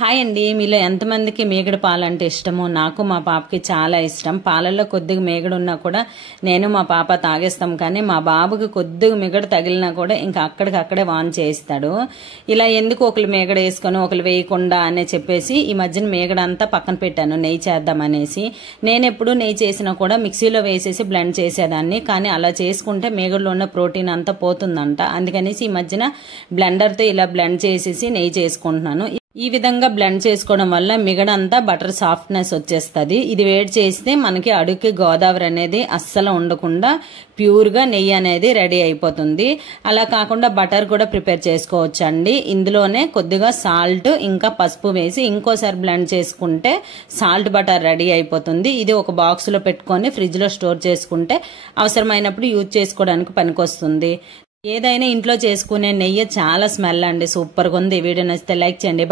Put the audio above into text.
Hi అండి, మీలో ఎంతమందికి మేగడ పాలంటే ఇష్టమో? నాకు మా పాపకి చాలా ఇష్టం. పాలల్లో కొద్దిగా మేగడ ఉన్నా కూడా నేను మా పాప తాగేస్తాం. కానీ మా బాబుకి కొద్దిగా మేగడ తగిలినా కూడా ఇంకా అక్కడికక్కడే వాన్ చేయిస్తాడు. ఇలా ఎందుకు ఒకరు మేగడ వేసుకొని ఒకరు వేయకుండా అనే చెప్పేసి ఈ మధ్యన మేగడ అంతా పక్కన పెట్టాను నెయ్యి చేద్దామనేసి. నేను ఎప్పుడు నెయ్యి చేసినా కూడా మిక్సీలో వేసేసి బ్లెండ్ చేసేదాన్ని. కానీ అలా చేసుకుంటే మేగడలో ఉన్న ప్రోటీన్ అంతా పోతుందంట. అందుకనేసి ఈ మధ్యన బ్లెండర్తో ఇలా బ్లెండ్ చేసేసి నెయ్యి చేసుకుంటున్నాను. ఈ విధంగా బ్లెండ్ చేసుకోవడం వల్ల మిగడంతా బటర్ సాఫ్ట్నెస్ వచ్చేస్తుంది. ఇది వేడి చేస్తే మనకి అడుగుకి గోదావరి అనేది అస్సలు ఉండకుండా ప్యూర్గా నెయ్యి అనేది రెడీ అయిపోతుంది. అలా కాకుండా బటర్ కూడా ప్రిపేర్ చేసుకోవచ్చు అండి. ఇందులోనే కొద్దిగా సాల్ట్ ఇంకా పసుపు వేసి ఇంకోసారి బ్లెండ్ చేసుకుంటే సాల్ట్ బటర్ రెడీ అయిపోతుంది. ఇది ఒక బాక్స్లో పెట్టుకొని ఫ్రిడ్జ్లో స్టోర్ చేసుకుంటే అవసరమైనప్పుడు యూజ్ చేసుకోవడానికి పనికొస్తుంది. ఏదైనా ఇంట్లో చేసుకునే నెయ్యి చాలా స్మెల్ అండి, సూపర్గా ఉంది. వీడియో నచ్చితే లైక్ చేయండి.